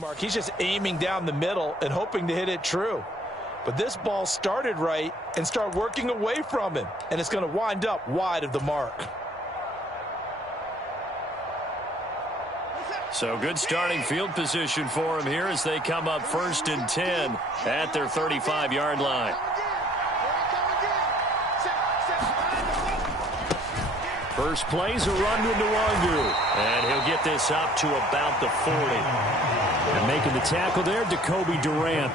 Mark, he's just aiming down the middle and hoping to hit it true. But this ball started right and started working away from him, and it's going to wind up wide of the mark. So good starting field position for him here as they come up 1st and 10 at their 35-yard line. First play's a run to Nwangu, and he'll get this up to about the 40. And making the tackle there, Jacoby Durant.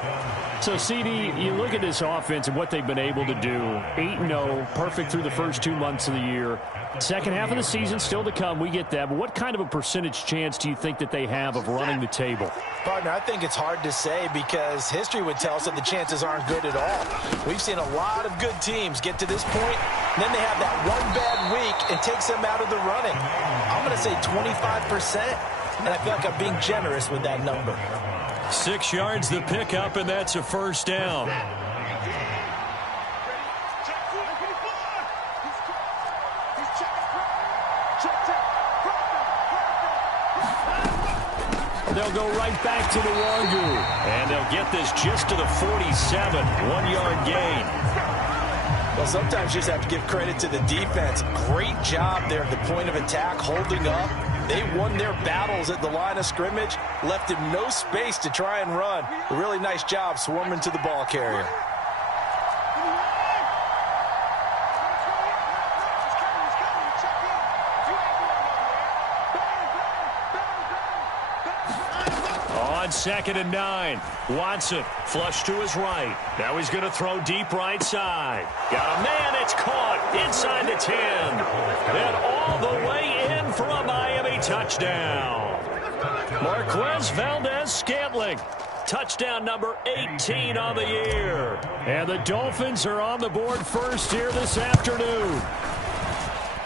So, CD, you look at this offense and what they've been able to do. 8-0, perfect through the first 2 months of the year. Second half of the season still to come. We get that. But what kind of a percentage chance do you think that they have of running the table? Partner, I think it's hard to say because history would tell us that the chances aren't good at all. We've seen a lot of good teams get to this point, and then they have that one bad week and takes them out of the running. I'm going to say 25%, and I feel like I'm being generous with that number. 6 yards the pickup, and that's a first down. They'll go right back to Nwangu, and they'll get this just to the 47, 1-yard gain. Well, sometimes you just have to give credit to the defense. Great job there at the point of attack, holding up. They won their battles at the line of scrimmage, left him no space to try and run. A really nice job swarming to the ball carrier. On 2nd and 9, Watson flush to his right. Now he's going to throw deep right side. Got a man, it's caught inside the 10. And all the way in for a Miami touchdown. Marquez Valdez-Scantling. Touchdown number 18 on the year. And the Dolphins are on the board first here this afternoon.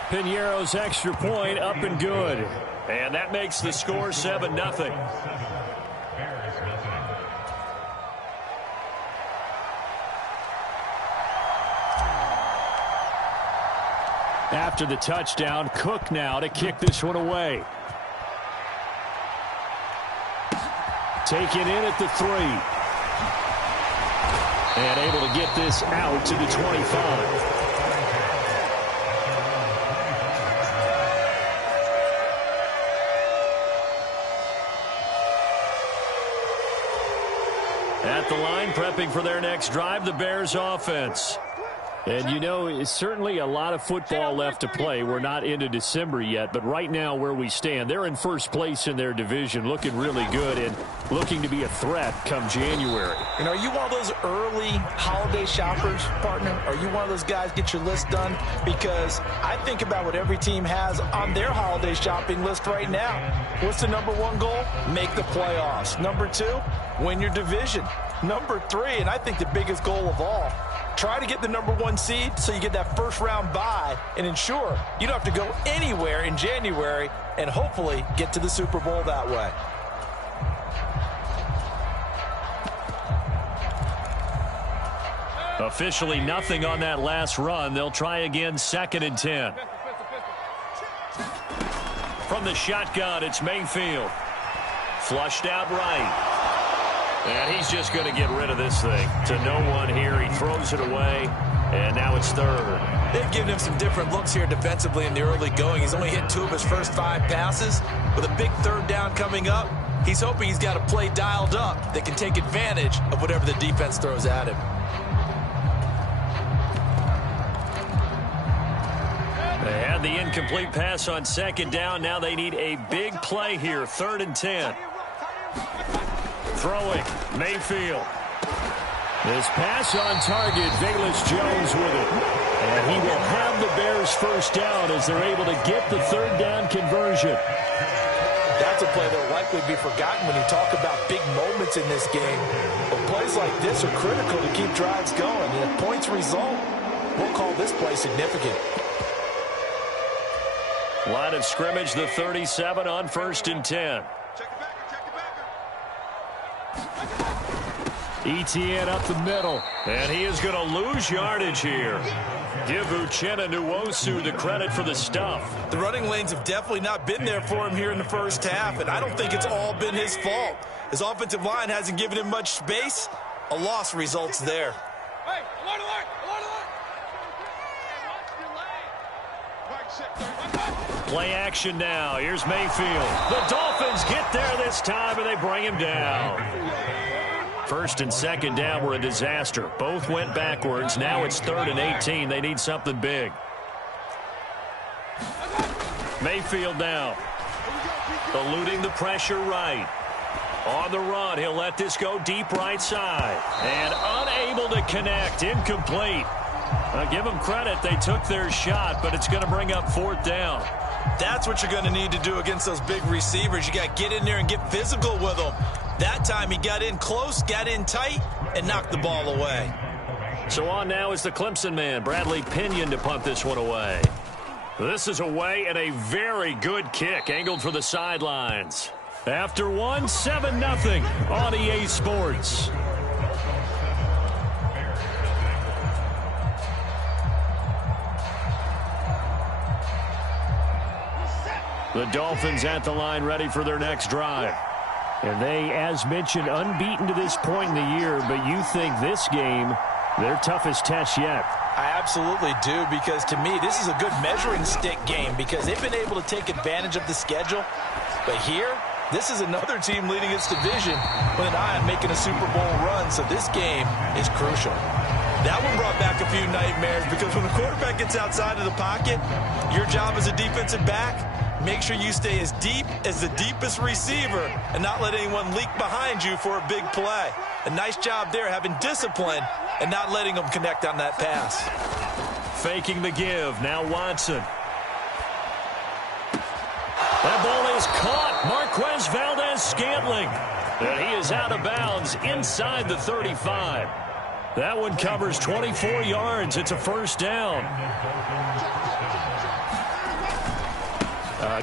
Piñeiro's extra point up and good. And that makes the score 7-0. After the touchdown, Cook now to kick this one away. Taken in at the 3. And able to get this out to the 25. At the line, prepping for their next drive, the Bears offense. And, you know, it's certainly a lot of football left to play. We're not into December yet, but right now where we stand, they're in first place in their division, looking really good and looking to be a threat come January. And are you one of those early holiday shoppers, partner? Are you one of those guys get your list done? Because I think about what every team has on their holiday shopping list right now. What's the number 1 goal? Make the playoffs. Number 2, win your division. Number 3, and I think the biggest goal of all, try to get the number 1 seed so you get that first-round bye and ensure you don't have to go anywhere in January and hopefully get to the Super Bowl that way. Officially nothing on that last run. They'll try again 2nd and 10. From the shotgun, it's Mayfield. Flushed out right. And he's just going to get rid of this thing to no one here. He throws it away, and now it's 3rd. They've given him some different looks here defensively in the early going. He's only hit 2 of his first 5 passes. With a big 3rd down coming up, he's hoping he's got a play dialed up that can take advantage of whatever the defense throws at him. They had the incomplete pass on 2nd down. Now they need a big play here, 3rd and 10. Throwing, Mayfield. This pass on target, Velus Jones with it. And he will have the Bears first down as they're able to get the 3rd down conversion. That's a play that will likely be forgotten when you talk about big moments in this game. But plays like this are critical to keep drives going. And if points result, we'll call this play significant. Line of scrimmage, the 37 on 1st and 10. Etienne up the middle, and he is going to lose yardage here. Give Uchenna Nwosu the credit for the stuff. The running lanes have definitely not been there for him here in the first half, and I don't think it's all been his fault. His offensive line hasn't given him much space. A loss results there. Hey, alert! Play action now. Here's Mayfield. The Dolphins get there this time, and they bring him down. First and second down were a disaster. Both went backwards. Now it's 3rd and 18. They need something big. Mayfield now. Eluding the pressure right. On the run, he'll let this go deep right side. And unable to connect. Incomplete. Give them credit. They took their shot, but it's going to bring up 4th down. That's what you're going to need to do against those big receivers. You got to get in there and get physical with them. That time he got in close, got in tight, and knocked the ball away. So on now is the Clemson man, Bradley Pinion, to punt this one away. This is away and a very good kick, angled for the sidelines. After one, 7-0 on EA Sports. The Dolphins at the line, ready for their next drive. And they, as mentioned, unbeaten to this point in the year, but you think this game, their toughest test yet. I absolutely do, because to me, this is a good measuring stick game because they've been able to take advantage of the schedule. But here, this is another team leading its division with an eye on making a Super Bowl run, so this game is crucial. That one brought back a few nightmares because when the quarterback gets outside of the pocket, your job as a defensive back, make sure you stay as deep as the deepest receiver and not let anyone leak behind you for a big play. A nice job there having discipline and not letting them connect on that pass. Faking the give. Now Watson. That ball is caught. Marquez Valdes-Scantling. And he is out of bounds inside the 35. That one covers 24 yards. It's a 1st down.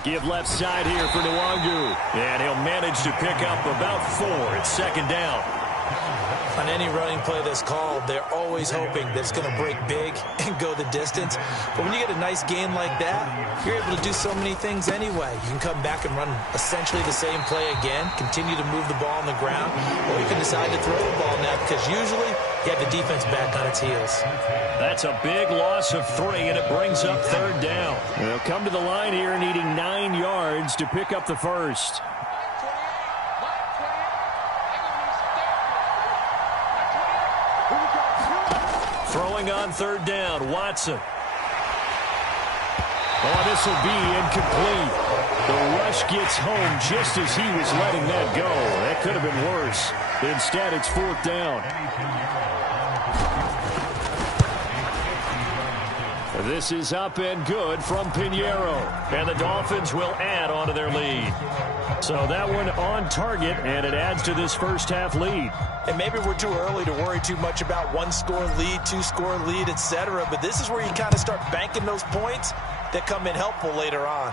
Give left side here for Nwangu. And he'll manage to pick up about 4. It's 2nd down. On any running play that's called, they're always hoping that it's going to break big and go the distance. But when you get a nice game like that, you're able to do so many things anyway. You can come back and run essentially the same play again, continue to move the ball on the ground, or you can decide to throw the ball now because usually you have the defense back on its heels. That's a big loss of 3, and it brings up 3rd down. They'll come to the line here needing 9 yards to pick up the first. Throwing on 3rd down, Watson. Oh, this will be incomplete. The rush gets home just as he was letting that go. That could have been worse. Instead, it's 4th down. This is up and good from Pinheiro. And the Dolphins will add on to their lead. So that one on target, and it adds to this first half lead. And maybe we're too early to worry too much about 1-score lead, 2-score lead, etc. But this is where you kind of start banking those points that come in helpful later on.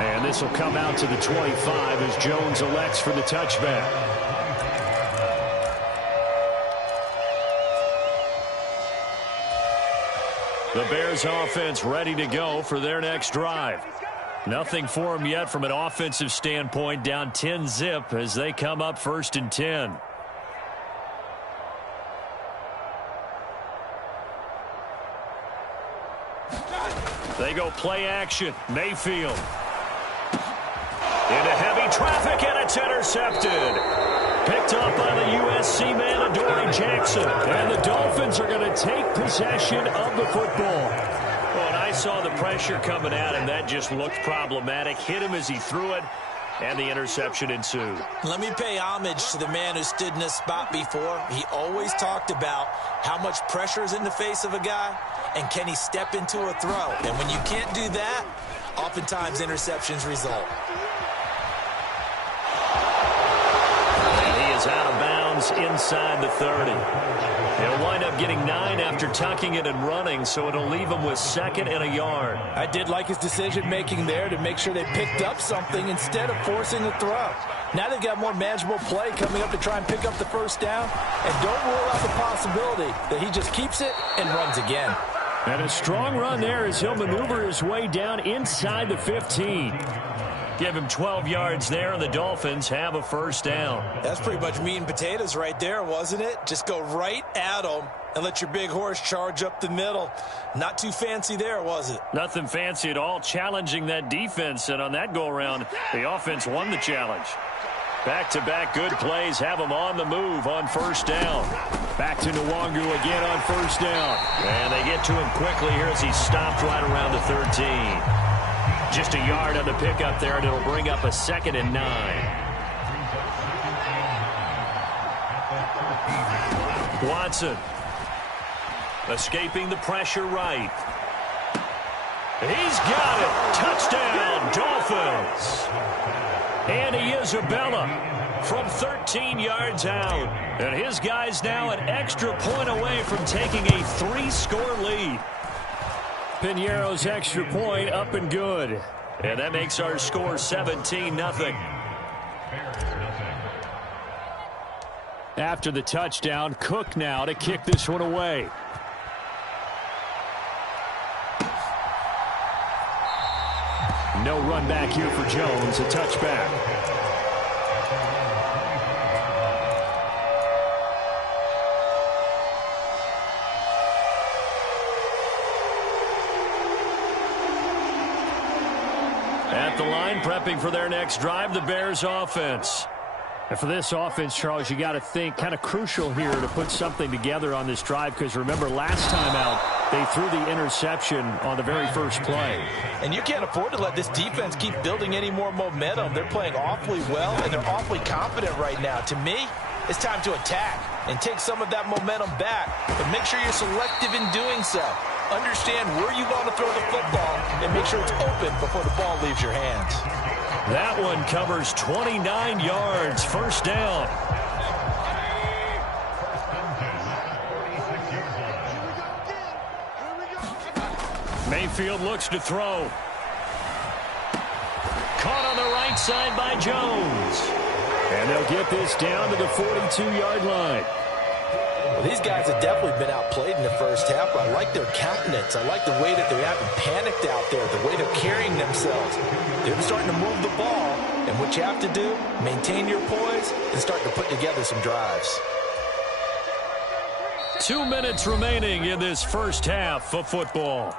And this will come out to the 25 as Jones elects for the touchback. The Bears offense ready to go for their next drive. Nothing for them yet from an offensive standpoint, down 10-zip as they come up 1st and 10. They go play action. Mayfield. Into heavy traffic, and it's intercepted. Picked up by the USC man, Adoree Jackson. And the Dolphins are going to take possession of the football. Well, and I saw the pressure coming at him. That just looked problematic. Hit him as he threw it, and the interception ensued. Let me pay homage to the man who stood in this spot before. He always talked about how much pressure is in the face of a guy, and can he step into a throw. And when you can't do that, oftentimes interceptions result. Out of bounds inside the 30. He'll wind up getting 9 after tucking it and running, so it'll leave him with 2nd and a yard. I did like his decision-making there to make sure they picked up something instead of forcing a throw. Now they've got more manageable play coming up to try and pick up the 1st down, and don't rule out the possibility that he just keeps it and runs again. And a strong run there as he'll maneuver his way down inside the 15. Give him 12 yards there, and the Dolphins have a first down. That's pretty much meat and potatoes right there, wasn't it? Just go right at them and let your big horse charge up the middle. Not too fancy there, was it? Nothing fancy at all, challenging that defense, and on that go-around, the offense won the challenge. Back-to-back good plays have them on the move on first down. Back to Nwangu again on first down. And they get to him quickly here as he stopped right around the 13. Just a yard on the pickup there, and it'll bring up a 2nd and 9. Watson escaping the pressure right. He's got it. Touchdown, Dolphins. Andy Isabella from 13 yards out. And his guy's now an extra point away from taking a 3-score lead. Piñeiro's extra point up and good. And that makes our score 17-0. After the touchdown, Cook now to kick this one away. No run back here for Jones, a touchback. At the line, prepping for their next drive, the Bears offense. And for this offense, Charles, you got to think kind of crucial here to put something together on this drive, because remember last time out, they threw the interception on the very first play. And you can't afford to let this defense keep building any more momentum. They're playing awfully well, and they're awfully confident right now. To me, it's time to attack and take some of that momentum back, but make sure you're selective in doing so. Understand where you want to throw the football and make sure it's open before the ball leaves your hands. That one covers 29 yards, first down. Mayfield looks to throw. Caught on the right side by Jones. And they'll get this down to the 42-yard line. Well, these guys have definitely been outplayed in the first half, but I like their countenance. I like the way that they haven't panicked out there, the way they're carrying themselves. They're starting to move the ball, and what you have to do, maintain your poise and start to put together some drives. 2 minutes remaining in this first half of football.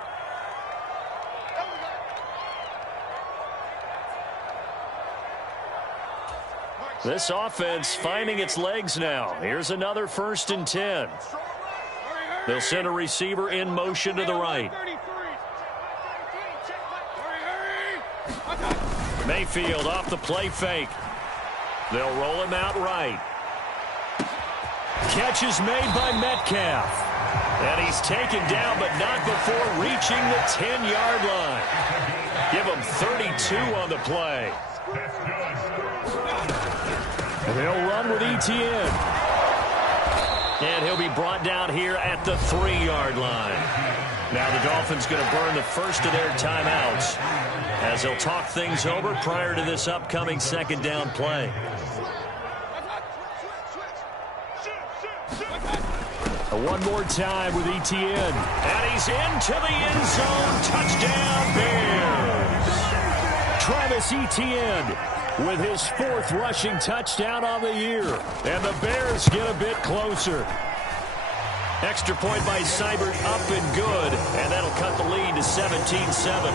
This offense finding its legs now. Here's another 1st and 10. They'll send a receiver in motion to the right. Mayfield off the play fake. They'll roll him out right. Catch is made by Metcalf. And he's taken down, but not before reaching the 10-yard line. Give him 32 on the play. They'll run with Etienne. And he'll be brought down here at the 3-yard line. Now the Dolphins going to burn the first of their timeouts as they'll talk things over prior to this upcoming 2nd down play. One more time with Etienne. And he's into the end zone. Touchdown, Bears. Travis Etienne with his 4th rushing touchdown on the year. And the Bears get a bit closer. Extra point by Seibert up and good. And that'll cut the lead to 17-7.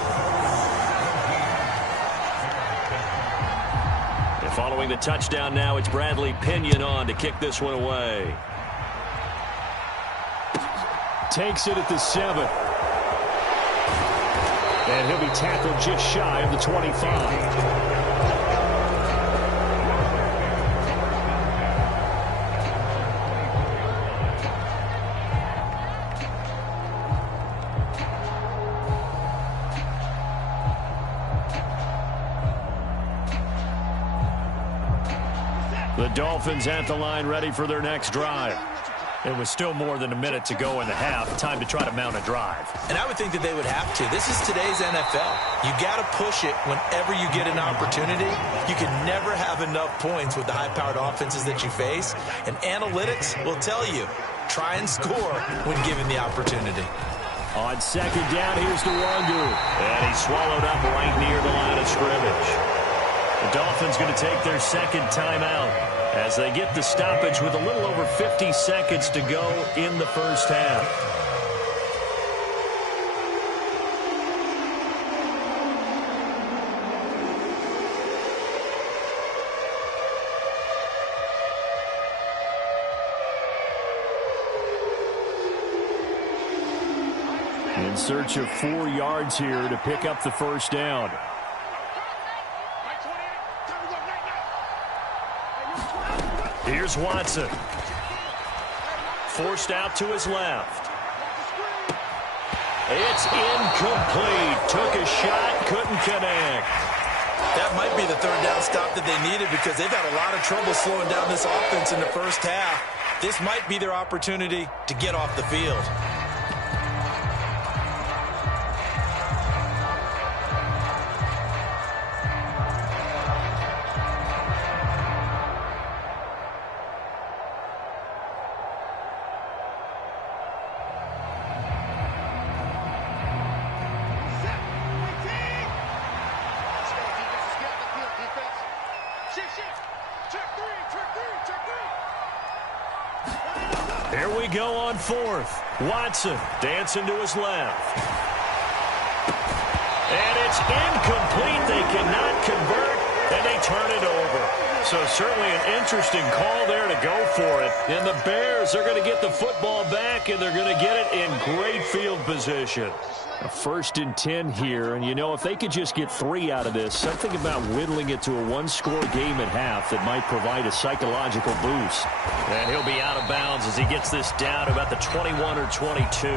And following the touchdown now, it's Bradley Pinion on to kick this one away. Takes it at the 7. And he'll be tackled just shy of the 25. The Dolphins at the line, ready for their next drive. It was still more than a minute to go in the half. Time to try to mount a drive. And I would think that they would have to. This is today's NFL. You got to push it whenever you get an opportunity. You can never have enough points with the high-powered offenses that you face. And analytics will tell you, try and score when given the opportunity. On 2nd down, here's Nwangu. And he's swallowed up right near the line of scrimmage. The Dolphins going to take their second timeout as they get the stoppage with a little over 50 seconds to go in the first half. In search of 4 yards here to pick up the first down. Here's Watson. Forced out to his left. It's incomplete. Took a shot, couldn't connect. That might be the third down stop that they needed because they've had a lot of trouble slowing down this offense in the first half. This might be their opportunity to get off the field. Here we go on fourth. Watson dancing to his left. And it's incomplete. They cannot convert, and they turn it over. So certainly an interesting call there to go for it. And the Bears are going to get the football back, and they're going to get it in great field position. A 1st and 10 here, and you know, if they could just get 3 out of this, something about whittling it to a 1-score game at half that might provide a psychological boost. And he'll be out of bounds as he gets this down to about the 21 or 22.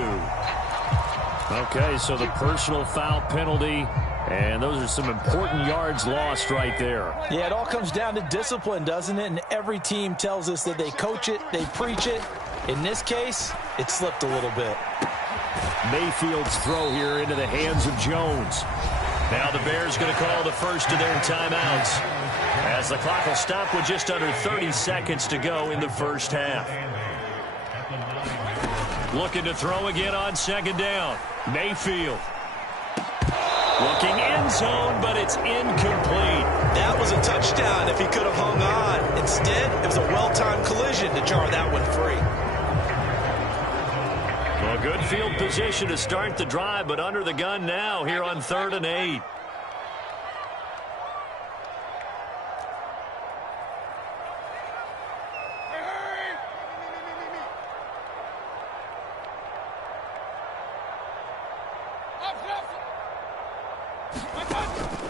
Okay, so the personal foul penalty, and those are some important yards lost right there. Yeah, it all comes down to discipline, doesn't it? And every team tells us that they coach it, they preach it. In this case, it slipped a little bit. Mayfield's throw here into the hands of Jones. Now the Bears going to call the first of their timeouts as the clock will stop with just under 30 seconds to go in the first half. Looking to throw again on second down. Mayfield. Looking end zone, but it's incomplete. That was a touchdown if he could have hung on. Instead, it was a well-timed collision to jar that one free. Well, good field position to start the drive, but under the gun now here on 3rd and 8.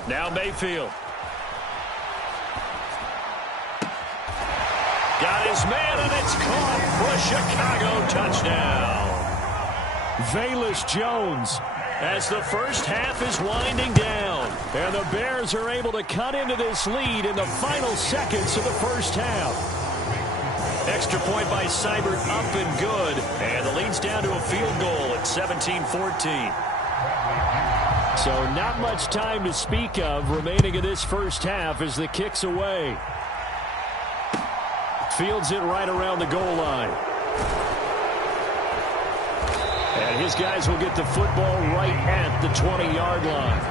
Now Mayfield. Got his man, and it's caught for a Chicago touchdown. Velus Jones as the first half is winding down. And the Bears are able to cut into this lead in the final seconds of the first half. Extra point by Seibert up and good. And the lead's down to a field goal at 17-14. So not much time to speak of remaining in this first half as the kick's away. Fields it right around the goal line. And his guys will get the football right at the 20-yard line.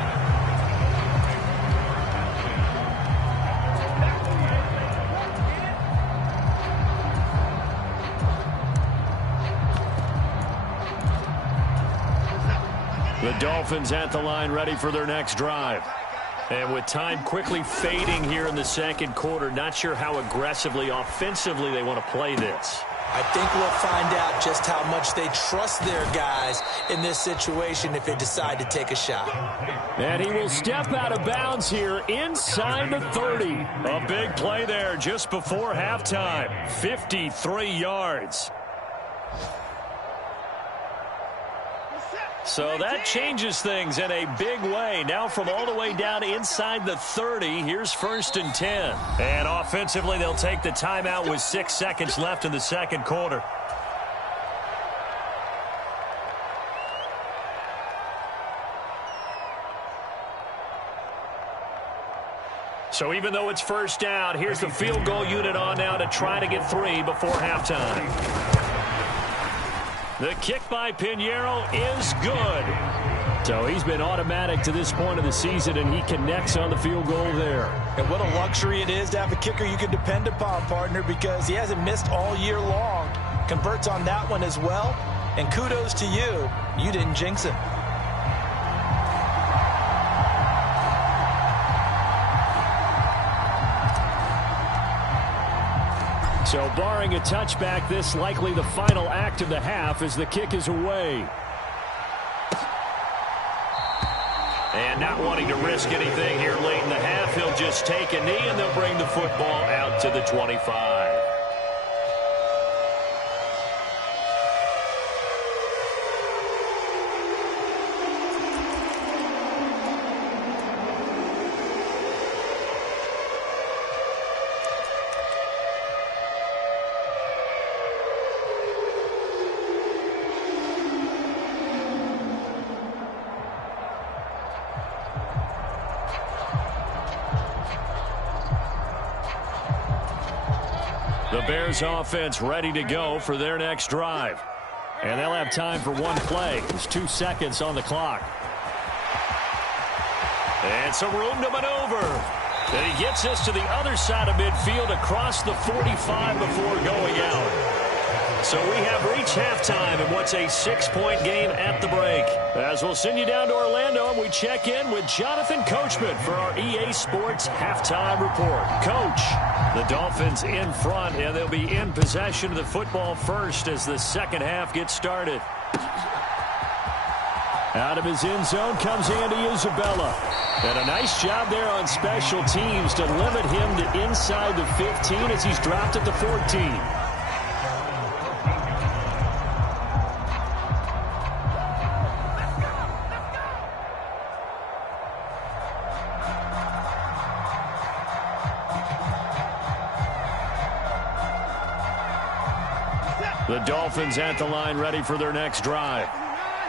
The Dolphins at the line ready for their next drive. And with time quickly fading here in the second quarter, not sure how aggressively, offensively they want to play this. I think we'll find out just how much they trust their guys in this situation if they decide to take a shot. And he will step out of bounds here inside the 30. A big play there just before halftime. 53 yards. So that changes things in a big way. Now from all the way down inside the 30, here's 1st and 10. And offensively, they'll take the timeout with 6 seconds left in the second quarter. So even though it's first down, here's the field goal unit on now to try to get 3 before halftime. The kick by Pinheiro is good. So he's been automatic to this point of the season, and he connects on the field goal there. And what a luxury it is to have a kicker you can depend upon, partner, because he hasn't missed all year long. Converts on that one as well. And kudos to you. You didn't jinx him. So barring a touchback, this likely the final act of the half as the kick is away. And not wanting to risk anything here late in the half, he'll just take a knee and they'll bring the football out to the 25. The Bears offense ready to go for their next drive. And they'll have time for one play. There's 2 seconds on the clock. And some room to maneuver. And he gets us to the other side of midfield across the 45 before going out. So we have reached halftime in what's a 6-point game at the break. As we'll send you down to Orlando, and we check in with Jonathan Coachman for our EA Sports Halftime Report. Coach, the Dolphins in front, and they'll be in possession of the football first as the second half gets started. Out of his end zone comes Andy Isabella. And a nice job there on special teams to limit him to inside the 15 as he's dropped at the 14. The Dolphins at the line ready for their next drive.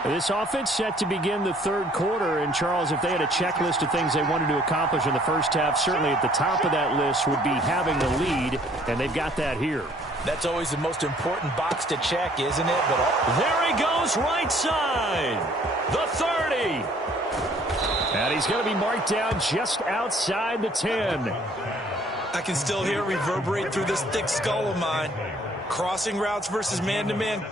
This offense set to begin the third quarter. And, Charles, if they had a checklist of things they wanted to accomplish in the first half, certainly at the top of that list would be having the lead, and they've got that here. That's always the most important box to check, isn't it? But there he goes, right side. The 30. And he's going to be marked down just outside the 10. I can still hear it reverberate through this thick skull of mine. Crossing routes versus man-to-man.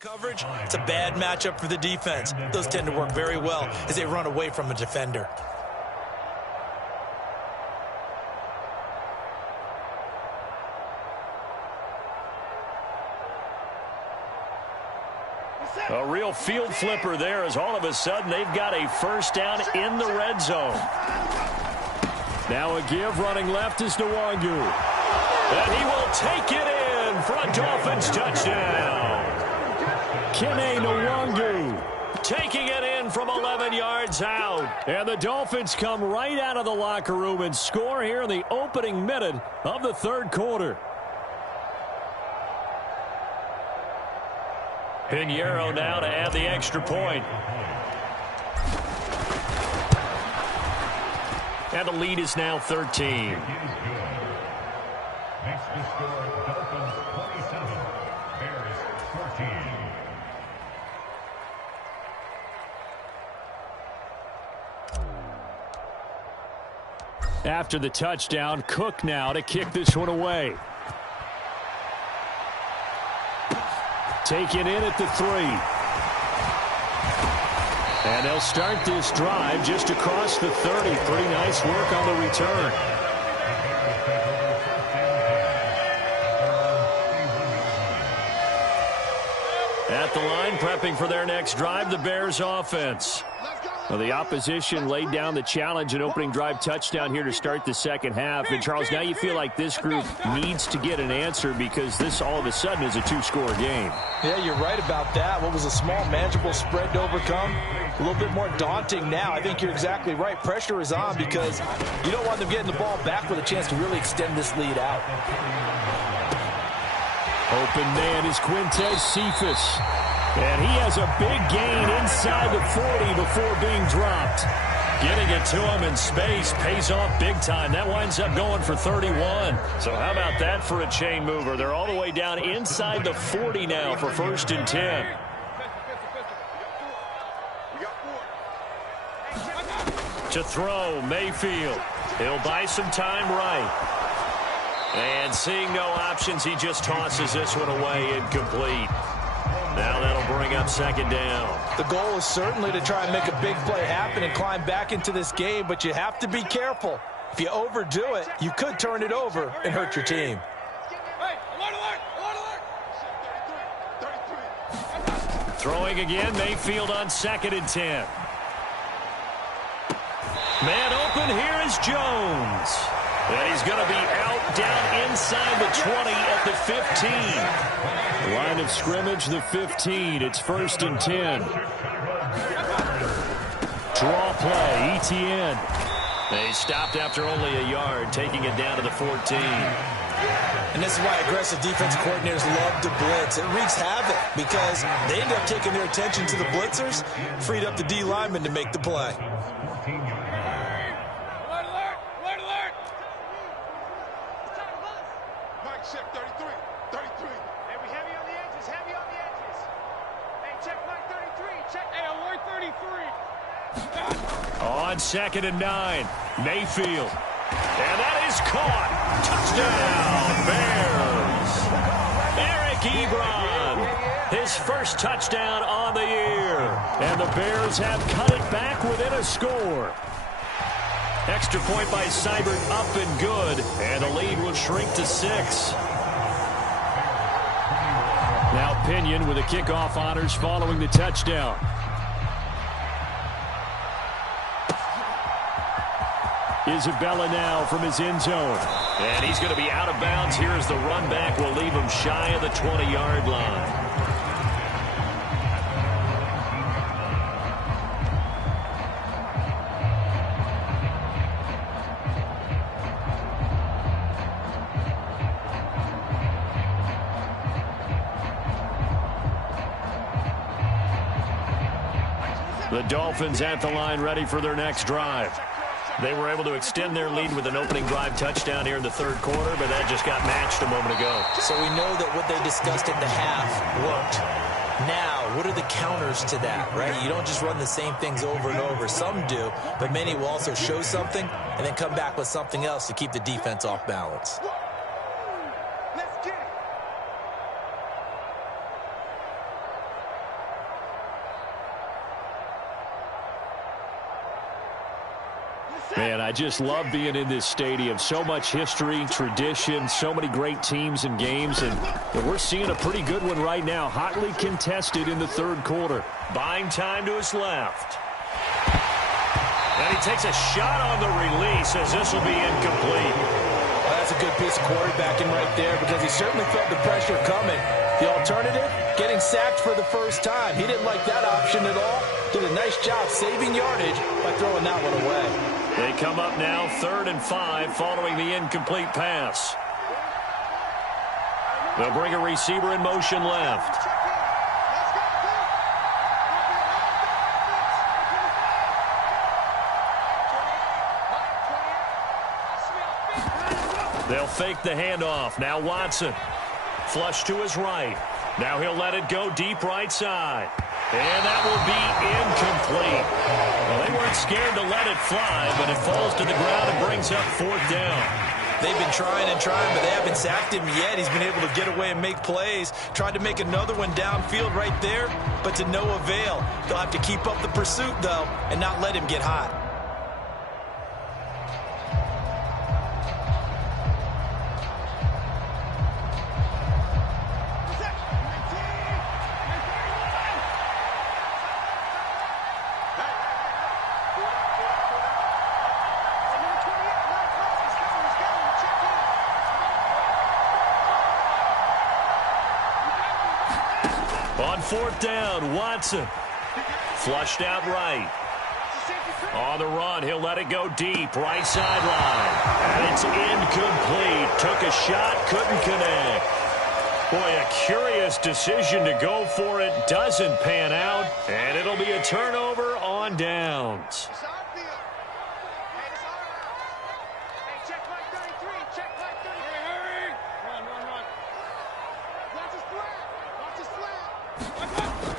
Coverage, it's a bad matchup for the defense. Those tend to work very well as they run away from a defender. A real field flipper there as all of a sudden they've got a first down in the red zone. Now a give running left is Nwangu. And he will take it in for a Dolphins touchdown. Kene Nwangu taking it in from 11 yards out. And the Dolphins come right out of the locker room and score here in the opening minute of the third quarter. Pinheiro now to add the extra point. And the lead is now 13. Next to score, Dolphins 27, Bears 14. After the touchdown, Cook now to kick this one away. Take it in at the 3. And they'll start this drive just across the 30. Pretty nice work on the return. At the line, prepping for their next drive, the Bears offense. Well, the opposition laid down the challenge and opening drive touchdown here to start the second half. And, Charles, now you feel like this group needs to get an answer because this all of a sudden is a two-score game. Yeah, you're right about that. What was a small, manageable spread to overcome? A little bit more daunting now. I think you're exactly right. Pressure is on because you don't want them getting the ball back with a chance to really extend this lead out. Open man is Quintez Cephus. And he has a big gain inside the 40 before being dropped. Getting it to him in space pays off big time. That winds up going for 31. So how about that for a chain mover? They're all the way down inside the 40 now for 1st and 10. To throw, Mayfield. He'll buy some time right. And seeing no options, he just tosses this one away incomplete. Now that'll bring up 2nd down. The goal is certainly to try and make a big play happen and climb back into this game, but you have to be careful. If you overdo it, you could turn it over and hurt your team. Throwing again, Mayfield on 2nd and 10. Man open, here is Jones. And he's going to be out down inside the 20 at the 15. Line of scrimmage, the 15. It's 1st and 10. Draw play, Etienne. They stopped after only a yard, taking it down to the 14. And this is why aggressive defense coordinators love to blitz. It wreaks havoc because they end up taking their attention to the blitzers, freed up the D lineman to make the play. On 2nd and 9, Mayfield. And that is caught. Touchdown, Bears. Eric Ebron, his first touchdown on the year. And the Bears have cut it back within a score. Extra point by Seibert up and good. And the lead will shrink to 6. Now Pinion with the kickoff honors following the touchdown. Isabella now from his end zone. And he's going to be out of bounds. Here's the run back. Will leave him shy of the 20-yard line. The Dolphins at the line ready for their next drive. They were able to extend their lead with an opening drive touchdown here in the 3rd quarter, but that just got matched a moment ago. So we know that what they discussed at the half worked. Now, what are the counters to that, right? You don't just run the same things over and over. Some do, but many will also show something and then come back with something else to keep the defense off balance. Man, I just love being in this stadium. So much history, tradition, so many great teams and games, and we're seeing a pretty good one right now. Hotly contested in the 3rd quarter. Buying time to his left. And he takes a shot on the release as this will be incomplete. Well, that's a good piece of quarterbacking right there because he certainly felt the pressure coming. The alternative, getting sacked for the first time. He didn't like that option at all. Did a nice job saving yardage by throwing that one away. They come up now 3rd and 5 following the incomplete pass. They'll bring a receiver in motion left. They'll fake the handoff. Now Watson. Flush to his right. Now he'll let it go deep right side. And that will be incomplete. Well, they weren't scared to let it fly, but it falls to the ground and brings up 4th down. They've been trying and trying, but they haven't sacked him yet. He's been able to get away and make plays. Tried to make another one downfield right there, but to no avail. They'll have to keep up the pursuit, though, and not let him get hot. On fourth down, Watson. Flushed out right. On the run, he'll let it go deep, right sideline. And it's incomplete. Took a shot, couldn't connect. Boy, a curious decision to go for it. Doesn't pan out, and it'll be a turnover on downs.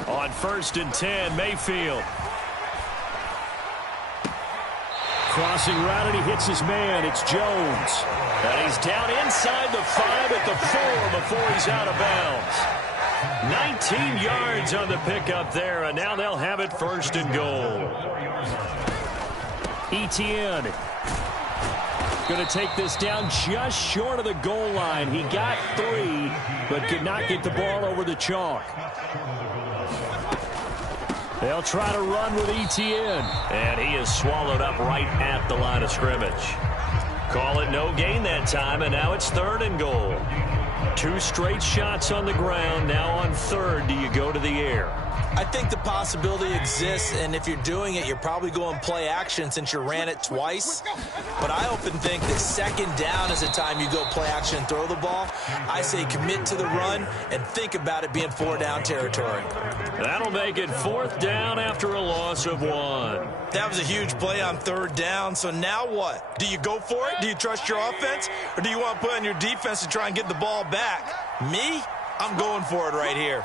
On 1st and 10, Mayfield. Crossing route, and he hits his man. It's Jones. And he's down inside the 5 at the 4 before he's out of bounds. 19 yards on the pickup there, and now they'll have it 1st and goal. Etienne going to take this down just short of the goal line. He got 3, but could not get the ball over the chalk. They'll try to run with Etienne. And he is swallowed up right at the line of scrimmage. Call it no gain that time, and now it's 3rd and goal. 2 straight shots on the ground. Now on 3rd, do you go to the air? I think the possibility exists, and if you're doing it, you're probably going play action since you ran it twice. But I often think that 2nd down is the time you go play action and throw the ball. I say commit to the run and think about it being 4-down territory. That'll make it 4th down after a loss of 1. That was a huge play on 3rd down, so now what? Do you go for it? Do you trust your offense? Or do you want to put on your defense to try and get the ball back? Me? I'm going for it right here.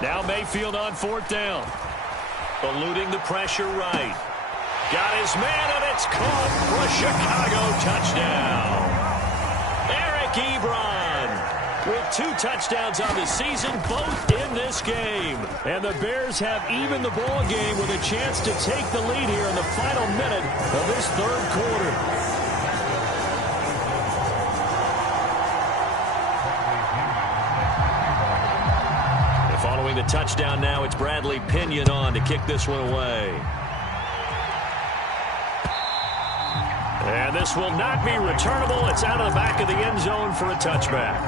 Now Mayfield on 4th down. Eluding the pressure right. Got his man, and it's caught for a Chicago touchdown. Eric Ebron with 2 touchdowns on the season, both in this game. And the Bears have evened the ball game with a chance to take the lead here in the final minute of this 3rd quarter. Following the touchdown now, it's Bradley Pinion on to kick this one away. And this will not be returnable. It's out of the back of the end zone for a touchback.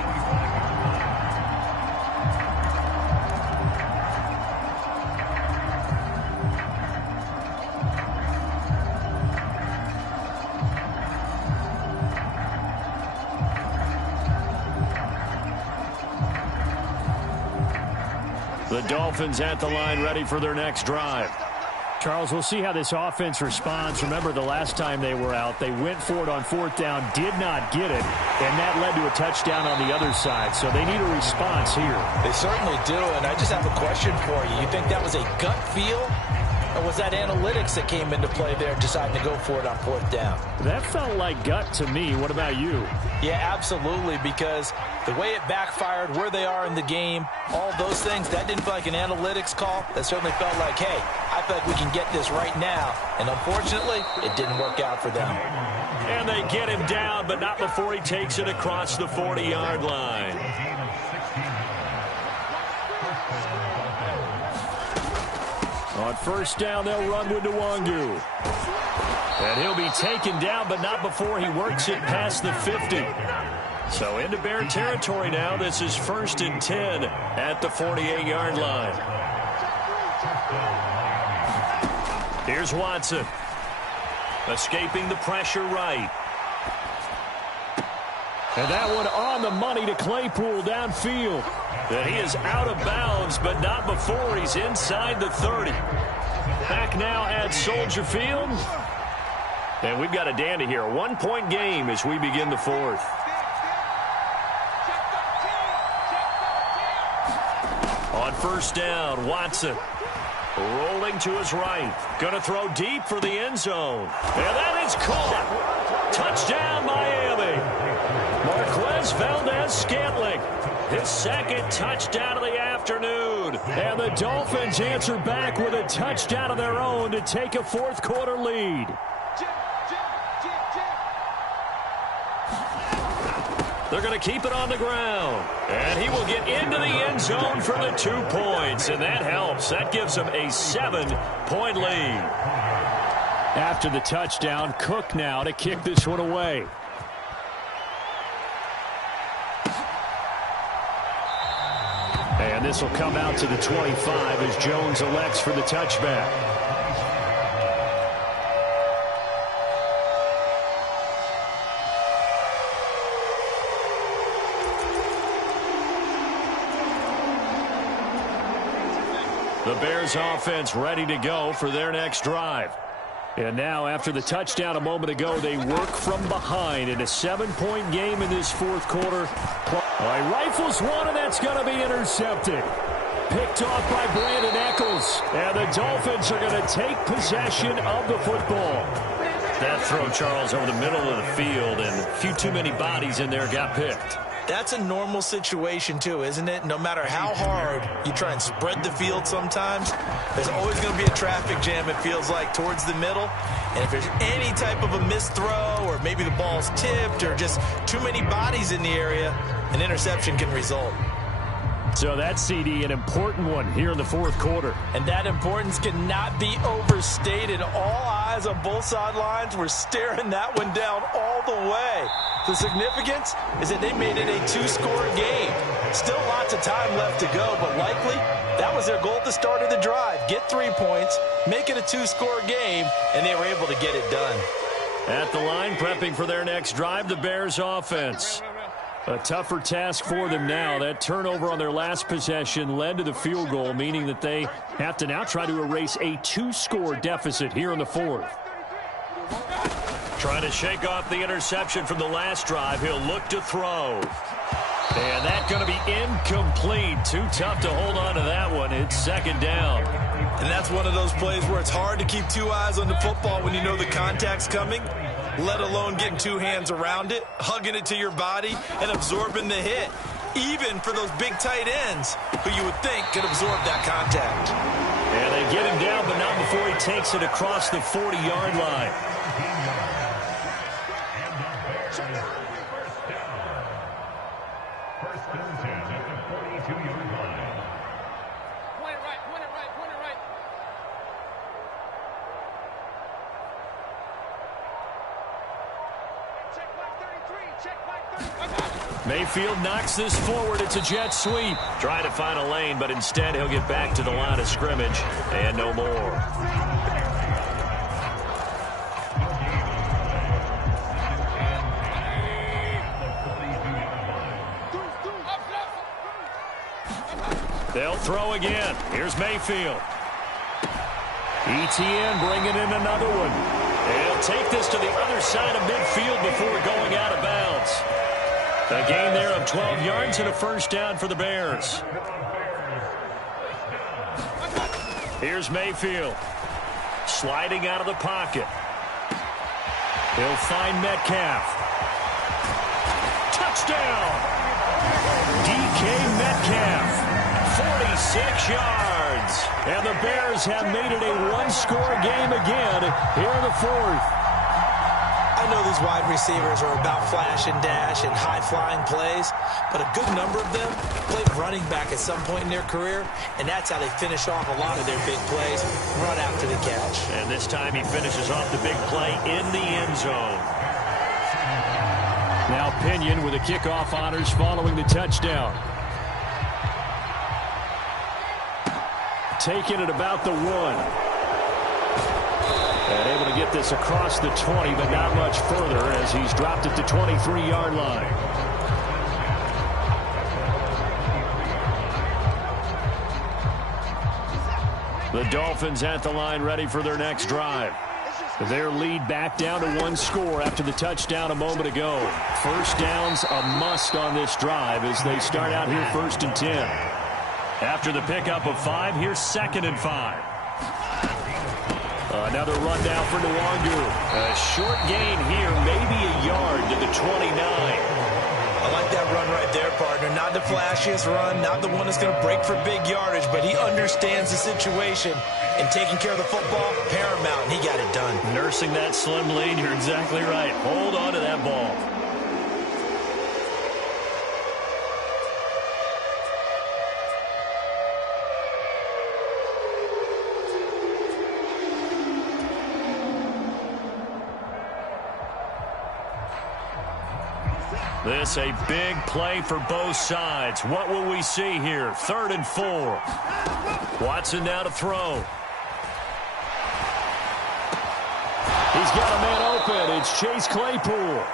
The Dolphins at the line, ready for their next drive. Charles, we'll see how this offense responds. Remember, the last time they were out, they went for it on 4th down, did not get it, and that led to a touchdown on the other side. So they need a response here. They certainly do, and I just have a question for you. You think that was a gut feel, or was that analytics that came into play there deciding to go for it on 4th down? That felt like gut to me. What about you? Yeah, absolutely, because the way it backfired, where they are in the game, all those things, that didn't feel like an analytics call. That certainly felt like, hey, I feel like we can get this right now. And unfortunately, it didn't work out for them. And they get him down, but not before he takes it across the 40-yard line. On 1st down, they'll run with Nwangu. And he'll be taken down, but not before he works it past the 50. So into Bear territory now. This is 1st and 10 at the 48-yard line. Here's Watson. Escaping the pressure right. And that one on the money to Claypool downfield. And he is out of bounds, but not before he's inside the 30. Back now at Soldier Field. And we've got a dandy here. A 1-point game as we begin the 4th. On 1st down, Watson. Rolling to his right. Going to throw deep for the end zone. And that is caught. Touchdown, Miami. Marquez Valdez-Scantling. His 2nd touchdown of the afternoon. And the Dolphins answer back with a touchdown of their own to take a 4th quarter lead. They're going to keep it on the ground. And he will get into the end zone for the 2 points. And that helps. That gives them a 7-point lead. After the touchdown, Cook now to kick this one away. And this will come out to the 25 as Jones elects for the touchback. The Bears offense ready to go for their next drive. And now, after the touchdown a moment ago, they work from behind in a 7-point game in this fourth quarter. Rifles one, and that's going to be intercepted. Picked off by Brandon Echols. And the Dolphins are going to take possession of the football. That throw, Charles, over the middle of the field, and a few too many bodies in there got picked. That's a normal situation, too, isn't it? No matter how hard you try and spread the field sometimes, there's always going to be a traffic jam, it feels like, towards the middle. And if there's any type of a missed throw or maybe the ball's tipped or just too many bodies in the area, an interception can result. So that CD, an important one here in the fourth quarter. And that importance cannot be overstated. All eyes on both sidelines were staring that one down all the way. The significance is that they made it a 2-score game. Still lots of time left to go, but likely that was their goal at the start of the drive. Get 3 points, make it a 2-score game, and they were able to get it done. At the line, prepping for their next drive, the Bears offense. A tougher task for them now. That turnover on their last possession led to the field goal, meaning that they have to now try to erase a 2-score deficit here in the fourth. Trying to shake off the interception from the last drive. He'll look to throw. And that's going to be incomplete. Too tough to hold on to that one. It's second down. And that's one of those plays where it's hard to keep 2 eyes on the football when you know the contact's coming, let alone getting 2 hands around it, hugging it to your body, and absorbing the hit, even for those big tight ends who you would think could absorb that contact. And they get him down, but not before he takes it across the 40-yard line. Mayfield knocks this forward. It's a jet sweep. Trying to find a lane, but instead he'll get back to the line of scrimmage and no more. They'll throw again. Here's Mayfield. ETN bringing in another one. He'll take this to the other side of midfield before going out of bounds. A gain there of 12 yards and a first down for the Bears. Here's Mayfield. Sliding out of the pocket. He'll find Metcalf. Touchdown! DK Metcalf. 46 yards. And the Bears have made it a 1-score game again here in the fourth. I know these wide receivers are about flash and dash and high-flying plays, but a good number of them played running back at some point in their career, and that's how they finish off a lot of their big plays, run after the catch. And this time he finishes off the big play in the end zone. Now Pinion with the kickoff honors following the touchdown. Taking it about the 1. And able to get this across the 20, but not much further as he's dropped at the 23-yard line. The Dolphins at the line ready for their next drive. Their lead back down to 1 score after the touchdown a moment ago. First down's a must on this drive as they start out here 1st and 10. After the pickup of 5, here's 2nd and 5. Another run down for Nwangu. A short gain here, maybe a yard to the 29. I like that run right there, partner. Not the flashiest run, not the one that's going to break for big yardage, but he understands the situation, and taking care of the football, paramount, and he got it done. Nursing that slim lead, you're exactly right. Hold on to that ball. this a big play for both sides. What will we see here? 3rd and 4. Watson now to throw. He's got a man open. It's Chase Claypool.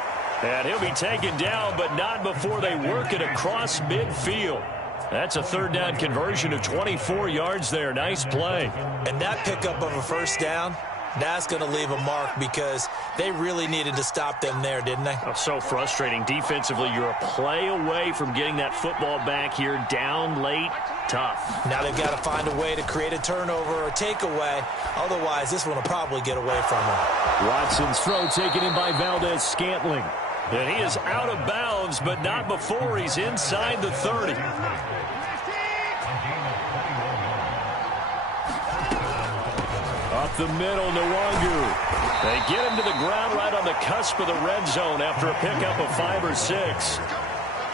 And he'll be taken down, but not before they work it across midfield. That's a 3rd down conversion of 24 yards there. Nice play. And that pickup of a 1st down, that's going to leave a mark because they really needed to stop them there, didn't they? Oh, so frustrating. Defensively, you're a play away from getting that football back here. Down late, tough. Now they've got to find a way to create a turnover or takeaway. Otherwise, this one will probably get away from them. Watson's throw taken in by Valdez-Scantling. And he is out of bounds, but not before he's inside the 30. Up the middle, Nwangu. They get him to the ground right on the cusp of the red zone after a pickup of 5 or 6.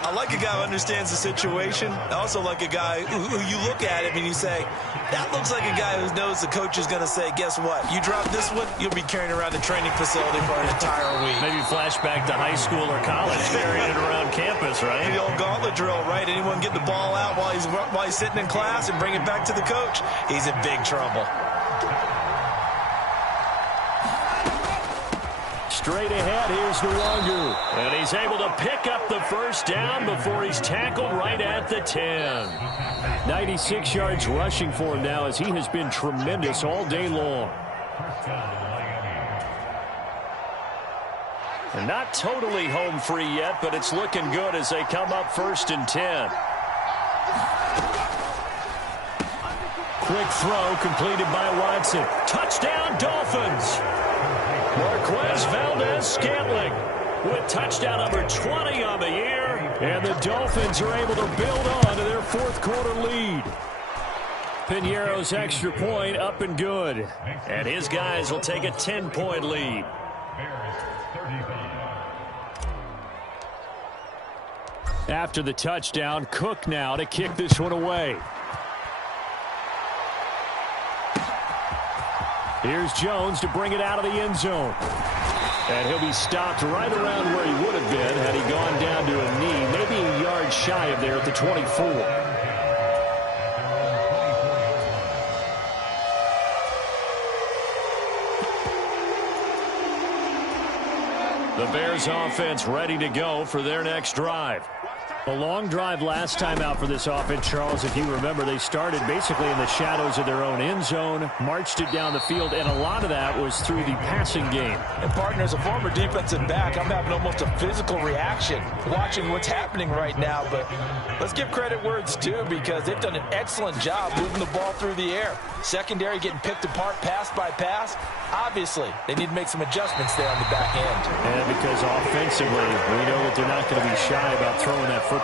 I like a guy who understands the situation. I also like a guy who you look at him and you say, that looks like a guy who knows the coach is going to say, guess what? You drop this one, you'll be carrying around the training facility for an entire week. Maybe flashback to high school or college, carrying it around campus, right? The old gauntlet drill, right? Anyone get the ball out while he's sitting in class and bring it back to the coach, he's in big trouble. Straight ahead, here's Nwangu. And he's able to pick up the 1st down before he's tackled right at the 10. 96 yards rushing for him now as he has been tremendous all day long. And not totally home free yet, but it's looking good as they come up 1st and 10. Quick throw completed by Watson. Touchdown, Dolphins! Marquez Valdez-Scantling with touchdown number 20 on the year. And the Dolphins are able to build on to their 4th quarter lead. Piñeiro's extra point up and good. And his guys will take a 10-point lead. After the touchdown, Cook now to kick this one away. Here's Jones to bring it out of the end zone. And he'll be stopped right around where he would have been had he gone down to a knee, maybe a yard shy of there at the 24. The Bears offense ready to go for their next drive. A long drive last time out for this offense, Charles. If you remember, they started basically in the shadows of their own end zone, marched it down the field, and a lot of that was through the passing game. And, partner, as a former defensive back, I'm having almost a physical reaction watching what's happening right now. But let's give credit where it's due because they've done an excellent job moving the ball through the air. Secondary getting picked apart pass by pass. Obviously, they need to make some adjustments there on the back end. And because offensively, we know that they're not going to be shy about throwing that football.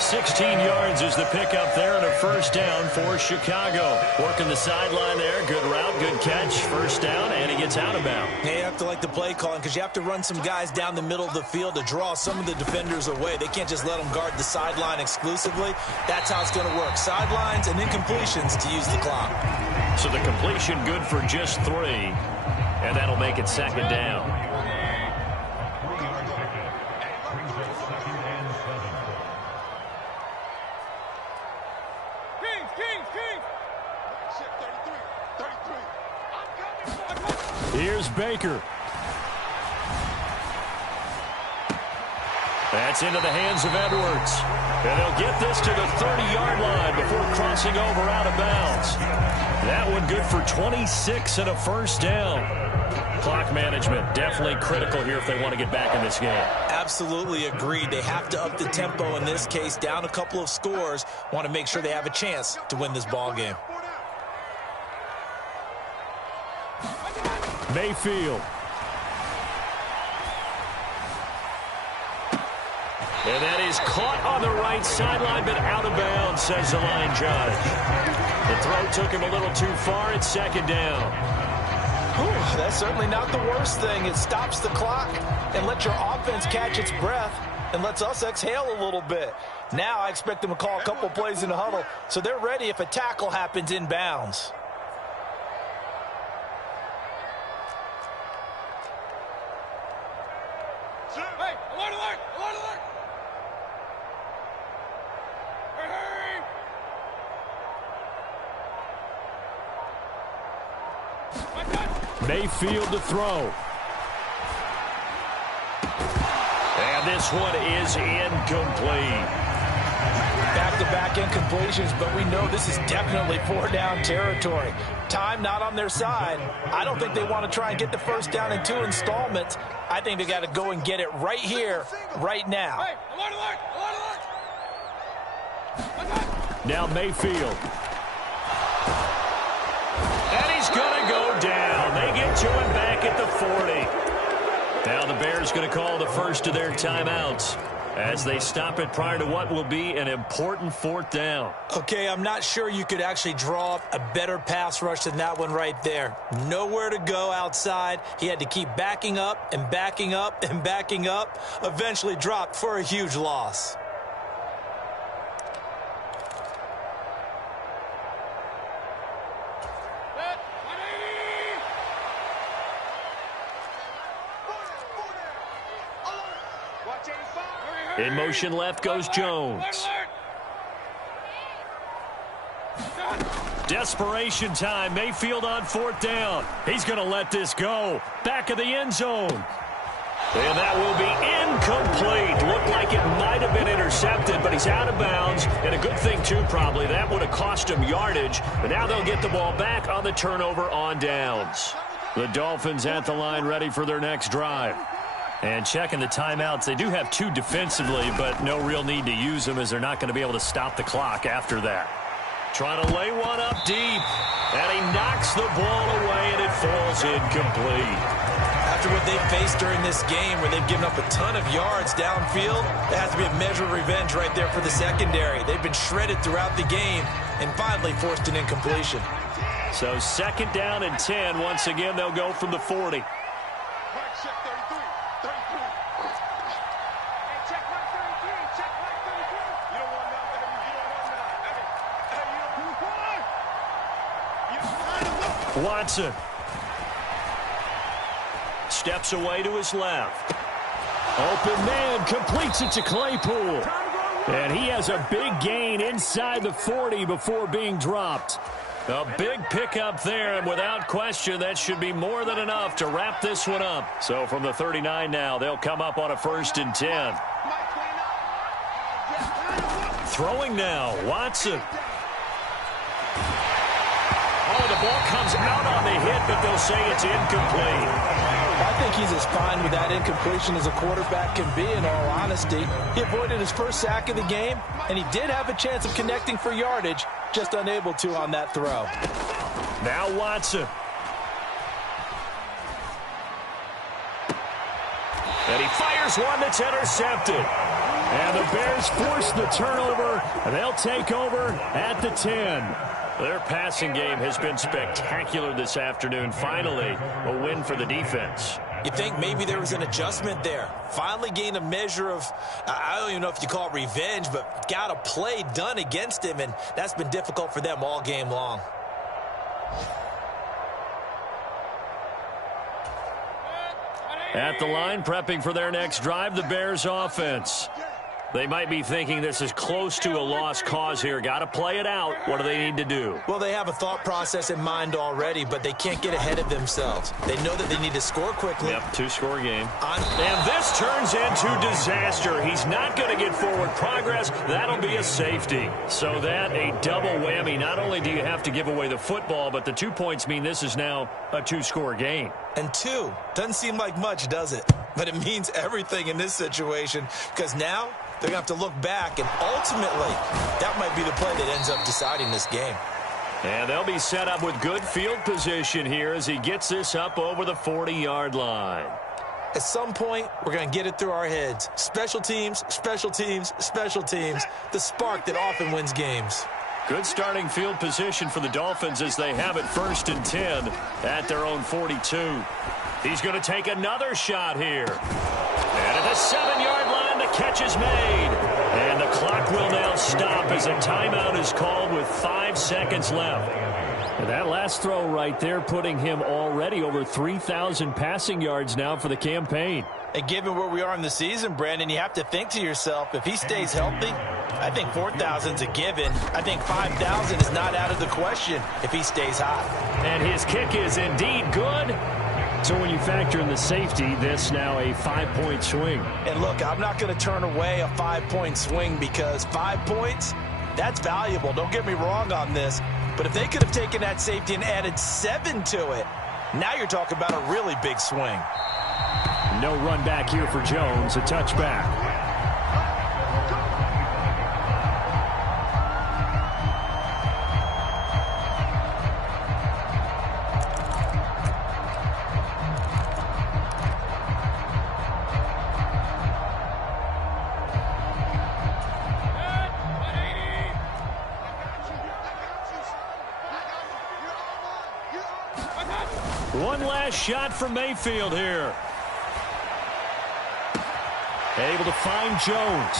16 yards is the pickup there and a 1st down for Chicago. Working the sideline there. Good route, good catch. 1st down, and he gets out of bounds. They have to like the play calling because you have to run some guys down the middle of the field to draw some of the defenders away. They can't just let them guard the sideline exclusively. That's how it's going to work. Sidelines and then completions to use the clock. So the completion good for just 3, and that'll make it 2nd down. Here's Baker. That's into the hands of Edwards. And they'll get this to the 30-yard line before crossing over out of bounds. That one good for 26 and a 1st down. Clock management definitely critical here if they want to get back in this game. Absolutely agreed. They have to up the tempo in this case, down a couple of scores. Want to make sure they have a chance to win this ball game. Mayfield. And that is caught on the right sideline, but out of bounds, says the line judge. The throw took him a little too far. It's 2nd down. Whew, that's certainly not the worst thing. It stops the clock and lets your offense catch its breath and lets us exhale a little bit. Now I expect them to call a couple plays in the huddle, so they're ready if a tackle happens in bounds. Mayfield to throw. And this one is incomplete. Back-to-back incompletions, but we know this is definitely 4-down territory. Time not on their side. I don't think they want to try and get the first down in 2 installments. I think they got to go and get it right here, right now. Now Mayfield. And he's going to go down. They get to him back at the 40. Now the Bears going to call the first of their timeouts as they stop it prior to what will be an important 4th down. Okay, I'm not sure you could actually draw up a better pass rush than that one right there. Nowhere to go outside. He had to keep backing up and backing up and backing up. Eventually dropped for a huge loss. In motion left goes Jones. Desperation time. Mayfield on 4th down. He's going to let this go. Back of the end zone. And that will be incomplete. Looked like it might have been intercepted, but he's out of bounds. And a good thing, too, probably. That would have cost him yardage. But now they'll get the ball back on the turnover on downs. The Dolphins at the line ready for their next drive. And checking the timeouts, they do have 2 defensively, but no real need to use them as they're not going to be able to stop the clock after that. Trying to lay one up deep, and he knocks the ball away, and it falls incomplete. After what they've faced during this game where they've given up a ton of yards downfield, there has to be a measure of revenge right there for the secondary. They've been shredded throughout the game and finally forced an incompletion. So 2nd down and 10. Once again, they'll go from the 40. Watson steps away to his left. Open man, completes it to Claypool. And he has a big gain inside the 40 before being dropped. A big pickup there, and without question, that should be more than enough to wrap this one up. So from the 39 now, they'll come up on a 1st and 10. Throwing now, Watson. Oh, the ball comes out on the hit, but they'll say it's incomplete. I think he's as fine with that incompletion as a quarterback can be, in all honesty. He avoided his first sack of the game, and he did have a chance of connecting for yardage, just unable to on that throw. Now Watson. And he fires one that's intercepted. And the Bears force the turnover, and they'll take over at the 10. Their passing game has been spectacular this afternoon. Finally, a win for the defense. You think maybe there was an adjustment there. Finally gained a measure of, I don't even know if you call it revenge, but got a play done against him, and that's been difficult for them all game long. At the line, prepping for their next drive, the Bears offense. They might be thinking this is close to a lost cause here. Got to play it out. What do they need to do? Well, they have a thought process in mind already, but they can't get ahead of themselves. They know that they need to score quickly. Yep, 2-score game. And this turns into disaster. He's not going to get forward progress. That'll be a safety. So that, a double whammy. Not only do you have to give away the football, but the 2 points mean this is now a 2-score game. And 2 doesn't seem like much, does it? But it means everything in this situation, because now they're going to have to look back, and ultimately, that might be the play that ends up deciding this game. And they'll be set up with good field position here as he gets this up over the 40-yard line. At some point, we're going to get it through our heads. Special teams, special teams, special teams, the spark that often wins games. Good starting field position for the Dolphins as they have it 1st and 10 at their own 42. He's going to take another shot here. And at the 7-yard line, the catch is made. And the clock will now stop as a timeout is called with 5 seconds left. And that last throw right there putting him already over 3,000 passing yards now for the campaign. And given where we are in the season, Brandon, you have to think to yourself, if he stays healthy, I think 4,000 is a given. I think 5,000 is not out of the question if he stays hot. And his kick is indeed good. So when you factor in the safety, this now a 5-point swing. And look, I'm not going to turn away a 5-point swing because 5 points, that's valuable. Don't get me wrong on this. But if they could have taken that safety and added 7 to it, now you're talking about a really big swing. No run back here for Jones, a touchback. One last shot from Mayfield here. Able to find Jones.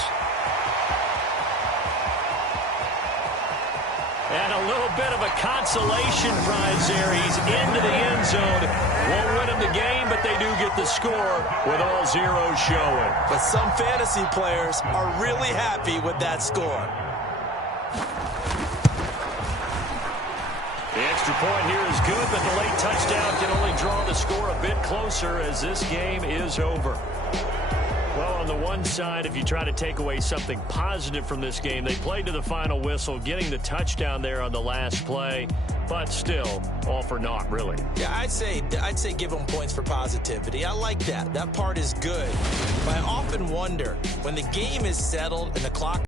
And a little bit of a consolation prize there. He's into the end zone. Won't win him the game, but they do get the score with all zeros showing. But some fantasy players are really happy with that score. The extra point here is good, but the late touchdown can only draw the score a bit closer as this game is over. Well, on the one side, if you try to take away something positive from this game, they played to the final whistle, getting the touchdown there on the last play, but still, all for naught, really. Yeah, I'd say give them points for positivity. I like that. That part is good. But I often wonder, when the game is settled and the clock